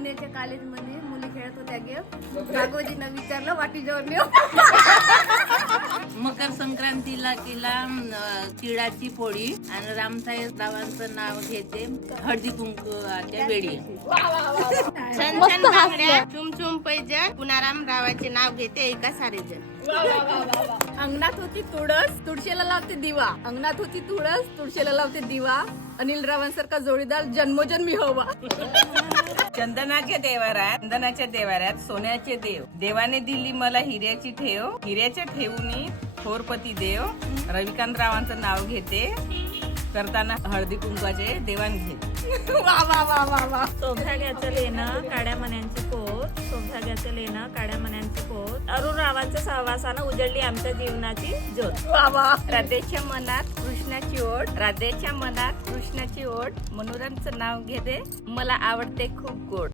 पुण्याच्या कॉलेजमध्ये मुली खेळत होत्या गेम. राघोजीनं विचारलं वाटी जेवण नेऊ. मकर संक्रांतीला केला तिळाची पोळी आणि रामसाहेबरावांचं नाव घेते हळदी कुंकवाच्या वेळी. छान छान बांगड्या, चुमचुम पैजण, पुनाराम रावाचे नाव घेते एका सारेजण. अंगणात होती तुळस, तुळशीला लावते दिवा. अंगणात होती तुळस, तुळशीला लावते दिवा. अनिल रावांसारखा जोडीदार जन्मोजन्मी हवा. चंदनाच्या देवाऱ्यात सोन्याचे देव. देवाने दिली मला हिऱ्याची ठेव. हिऱ्याच्या ठेवूनी थोरपती देव. रविकांत रावांचं नाव घेते करताना हळदी कुंकवाचे देवाणघेण. वा वा वा वा वा. सौभाग्याचं लेणं काड्या मण्यांची पोत. सौभाग्याचं लेणं काड्या मण्यांची पोत. अरुण रावांच्या सहवासानं उजळली आमच्या जीवनाची ज्योत. वा वा. राधेच्या मनात कृष्णाची ओढ. राधेच्या मनात कृष्णाची ओढ. मनोरमचं नाव घेते मला आवडते खूप गोड.